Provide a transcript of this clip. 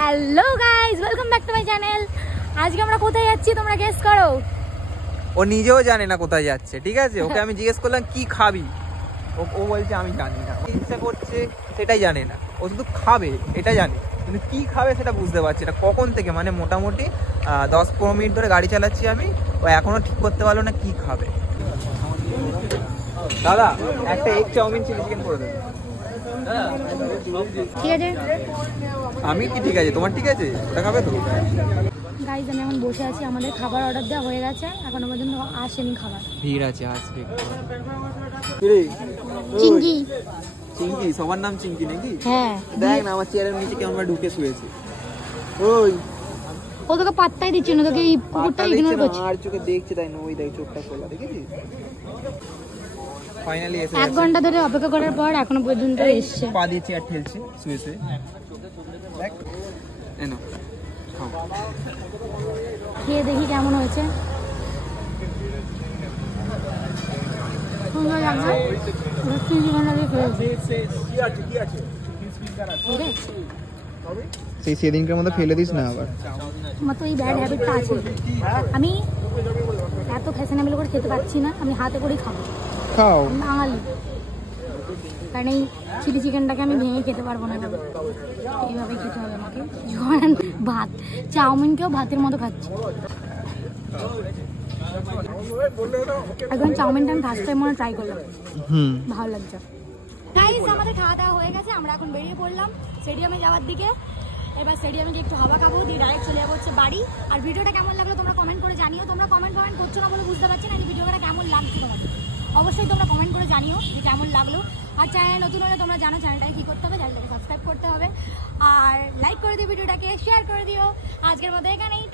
Hello guys, welcome back to my channel. আজকে আমরা কোথায় যাচ্ছি তোমরা গেস করো। ও নিজেও জানে না কোথায় যাচ্ছে, ঠিক আছে? ওকে আমি জিজ্ঞেস করলাম কি খাবি, ও বলছে আমি জানি না। ইচ্ছা করছে সেটাই জানে না, ও শুধু খাবে এটা জানে, কিন্তু কি খাবে সেটা বুঝতে পারছি না। কখন থেকে মানে মোটামুটি 10-15 মিনিট ধরে গাড়ি চালাচ্ছি আমি, ও এখনো ঠিক করতে পারলো না কি খাবে। দাদা একটা এগ চাউমিন চিলি চিকেন করে দেবে। ঠিক আছে আমি কি ঠিক আছে, তোমার ঠিক আছে? ওটা খাবে তো? গাইস, আমি এখন বসে আছি, আমাদের খাবার অর্ডার দেওয়া হয়ে গেছে, এখনো পর্যন্ত আসেনি খাবার। ভিড় আছে, আসবে। চিংকি। চিংকি, সবার নাম চিংকি নাকি? হ্যাঁ, দেখ না আমার চেয়ারের নিচে কেমন ঢুকে শুয়েছে। ওই ও তোকে পাত্তাই দিচ্ছে না, তোকে এই কুকুরটা ইগনোর করছে। আর চোখে দেখছে, তাই না? ওই দেখ চোখটা খোলা, দেখেছিস? ফাইনালি এসে 1 ঘন্টা ধরে অপেক্ষা করার পর এখনো পর্যন্ত এসছে। পা দিয়ে চেয়ার ঠেলছে শুয়ে শুয়ে। দেখ এনো খাও। খেয়ে দেখি কেমন হয়েছে। সুন্দর লাগছে। সেই সেদিনকার মতো ফেলে দিস না আবার। আমার তো এই ব্যাড হ্যাবিটটা আছে, আমি এত ফ্যাশনেবল করে খেতে পারছি না, আমি হাতে করেই খাবো। খাও। বাঙালি, কারণ এই চিলি চিকেনটাকে আমি ভেঙে খেতে পারবো না, এইভাবে খেতে হবে আমাকে। ভাত, চাউমিনকেও ভাতের মতো খাচ্ছি। এখন চাউমিনটা আমি ফার্স্ট টাইম মনে ট্রাই করলাম, ভালো লাগছে। গাইস, আমাদের খাওয়া দাওয়া হয়ে গেছে, আমরা এখন বেরিয়ে পড়লাম স্টেডিয়ামে যাওয়ার দিকে। এবার স্টেডিয়ামে গিয়ে একটু হাওয়া খাবো, দিয়ে ডাইরেক্ট চলে যাবো হচ্ছে বাড়ি। আর ভিডিওটা কেমন লাগলো তোমরা কমেন্ট করে জানিও। তোমরা কমেন্ট করছো না বলে বুঝতে পারছি না যে ভিডিওটা কেমন লাগছে তোমাদের। অবশ্যই তোমরা কমেন্ট করে জানিও যে কেমন লাগলো। আর চ্যানেল নতুন হলে তোমরা জানো চ্যানেলটাকে কী করতে হবে, চ্যানেলটাকে সাবস্ক্রাইব করতে হবে, আর লাইক করে দিও, ভিডিওটাকে শেয়ার করে দিও। আজকের মতো এখানেই।